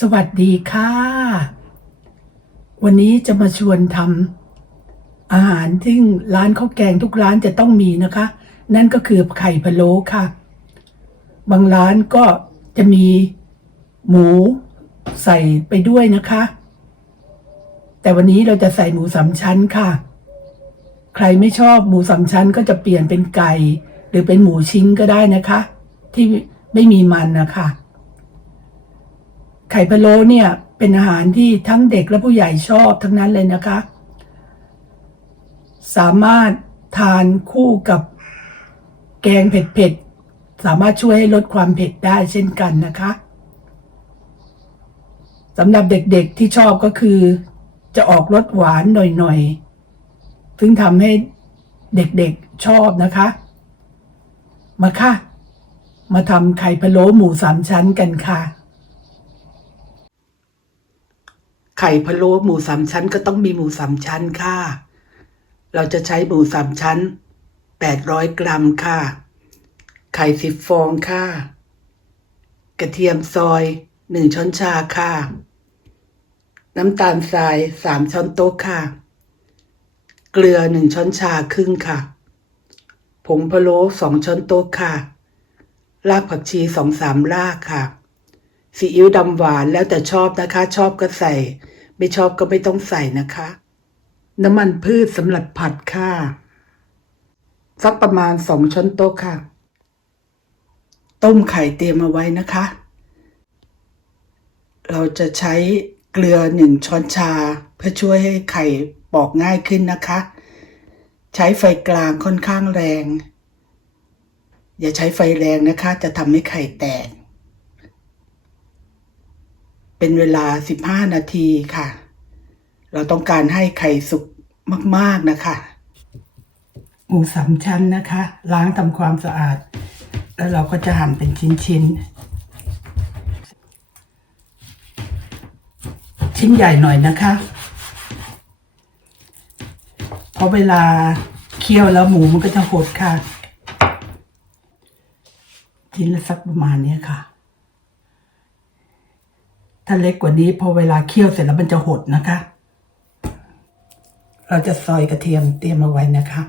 สวัสดีค่ะ วันนี้จะมาชวนทำอาหารที่ร้านข้าวแกงทุกร้านจะต้องมีนะคะ นั่นก็คือไข่พะโล้ค่ะ บางร้านก็จะมีหมูใส่ไปด้วยนะคะ แต่วันนี้เราจะใส่หมูสามชั้นค่ะ ใครไม่ชอบหมูสามชั้นก็จะเปลี่ยนเป็นไก่ หรือเป็นหมูชิ้นก็ได้นะคะ ที่ไม่มีมันนะคะ ไข่พะโล้เนี่ยเป็นอาหารที่ทั้งเด็กและผู้ใหญ่ชอบทั้งนั้นเลยนะคะ สามารถทานคู่กับแกงเผ็ดๆ สามารถช่วยให้ลดความเผ็ดได้เช่นกันนะคะสำหรับเด็กๆที่ชอบก็คือ จะออกรสหวานหน่อยๆ ซึ่งทำให้เด็กๆชอบนะคะ มาค่ะ มาทำไข่พะโล้หมูสามชั้นกันค่ะ ไข่พะโล้หมูสามชั้นก็ต้องมีหมูสามชั้นค่ะ เราจะใช้หมูสามชั้น800กรัมค่ะ ไข่สิบฟองค่ะ กระเทียมซอย1ช้อนชาค่ะ น้ำตาลทราย3ช้อนโต๊ะค่ะ เกลือ1ช้อนชาครึ่งค่ะ ผงพะโล้2ช้อนโต๊ะค่ะ รากผักชีสองสามรากค่ะซีอิ๊วดำหวานแล้วแต่ชอบนะคะ ชอบก็ใส่ ไม่ชอบก็ไม่ต้องใส่นะคะ น้ำมันพืชสำหรับผัดค่ะ สักประมาณสองช้อนโต๊ะค่ะ ต้มไข่เตรียมเอาไว้นะคะ เราจะใช้เกลือหนึ่งช้อนชา เพื่อช่วยให้ไข่ปอกง่ายขึ้นนะคะ ใช้ไฟกลางค่อนข้างแรง อย่าใช้ไฟแรงนะคะ จะทำให้ไข่แตก เป็นเวลา 15 นาทีค่ะ เราต้องการให้ไข่สุกมาก ๆ นะคะ หมูสามชั้นนะคะ ล้างทำความสะอาด แล้วเราก็จะหั่นเป็นชิ้น ๆ ชิ้นใหญ่หน่อยนะคะ เพราะเวลาเคี่ยวแล้วหมูมันก็จะหดค่ะ ชิ้นละสักประมาณนี้ค่ะ ถ้าเล็กกว่านี้พอเวลาเคี่ยวเสร็จแล้วมันจะหดนะคะ เราจะซอยกระเทียมเตรียมเอาไว้นะคะ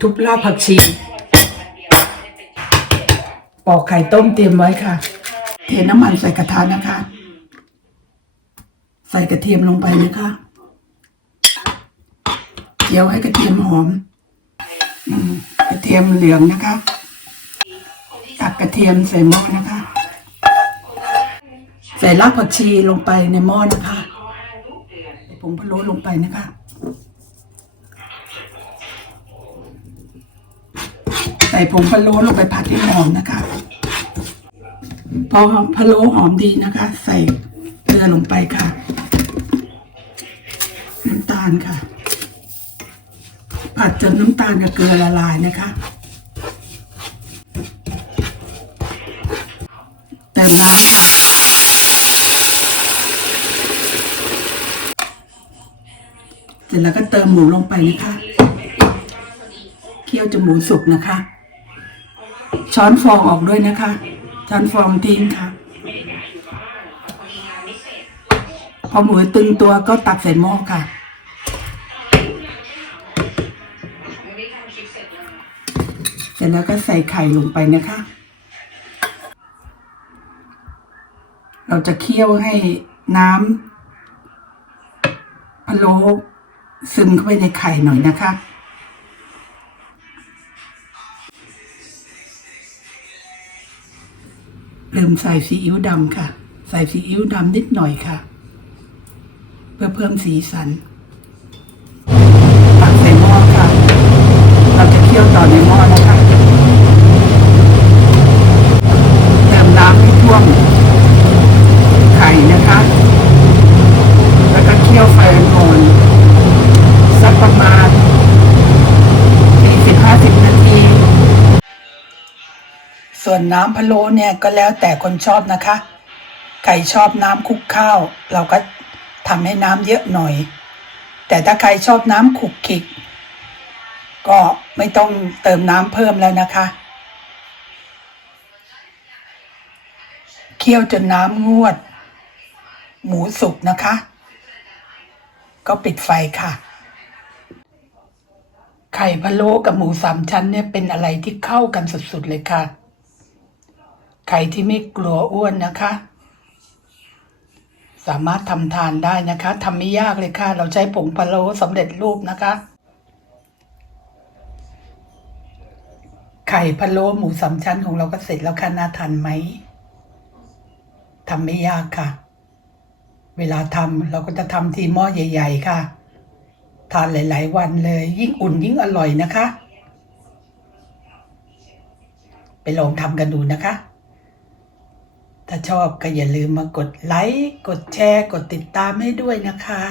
ทุบรากผักชีปอกไข่ต้มเตรียมไว้ค่ะ เทน้ำมันใส่กระทะนะคะ ใส่กระเทียมลงไปนะคะเจียวให้กระเทียมหอม อืม กระเทียมเหลืองนะคะ ตักกระเทียมใส่หม้อนะคะ ใส่รากผักชีลงไปในหม้อนะคะใส่ผงพะโล้ลงไปนะคะใส่ผงพะโล้ลงไปผัดให้หอมนะคะ พอพะโล้หอมดีนะคะ ใส่เกลือลงไปค่ะ น้ำตาลค่ะ ผัดจนน้ำตาลกับเกลือละลายนะคะ เติมน้ำค่ะเสร็จแล้วก็เติมหมูลงไปนะคะ เคี่ยวจนหมูสุกนะคะ ช้อนฟองออกด้วยนะคะ ช้อนฟองทิ้งค่ะ พอหมูตึงตัวก็ตักใส่หม้อค่ะ เสร็จแล้วก็ใส่ไข่ลงไปนะคะ เราจะเคี่ยวให้น้ำพะโล้ซึมเข้าไปในไข่หน่อยนะคะลืมใส่ซีอิ๊วดำค่ะ ใส่ซีอิ๊วดำนิดหน่อยค่ะ เพื่อเพิ่มสีสัน ตักใส่หม้อค่ะ เราจะเคี่ยวต่อในหม้อนะคะ เติมน้ำให้ท่วมไข่นะคะ แล้วก็เคี่ยวไฟอ่อนๆสักประมาณ 40-50 นาที ส่วนน้ำพะโล้เนี่ยก็แล้วแต่คนชอบนะคะไก่ชอบน้ำคลุกข้าว เราก็ทำให้น้ำเยอะหน่อย แต่ถ้าใครชอบน้ำขลุกขิก ก็ไม่ต้องเติมน้ำเพิ่มแล้วนะคะ เคี่ยวจนน้ำงวด หมูสุกนะคะ ก็ปิดไฟค่ะไข่พะโล้กับหมูสามชั้นเนี่ยเป็นอะไรที่เข้ากันสุดๆเลยค่ะ ใครที่ไม่กลัวอ้วนนะคะ สามารถทำทานได้นะคะทำไม่ยากเลยค่ะ เราใช้ผงพะโล้สำเร็จรูปนะคะ ไข่พะโล้หมูสามชั้นของเราก็เสร็จแล้วค่ะน่าทานไหมทำไม่ยากค่ะ เวลาทำเราก็จะทำทีหม้อใหญ่ ๆ ค่ะ ทานหลาย ๆ วันเลย ยิ่งอุ่นยิ่งอร่อยนะคะ ไปลองทำกันดูนะคะ ถ้าชอบก็อย่าลืมมากดไลค์ กดแชร์ กดติดตามให้ด้วยนะคะ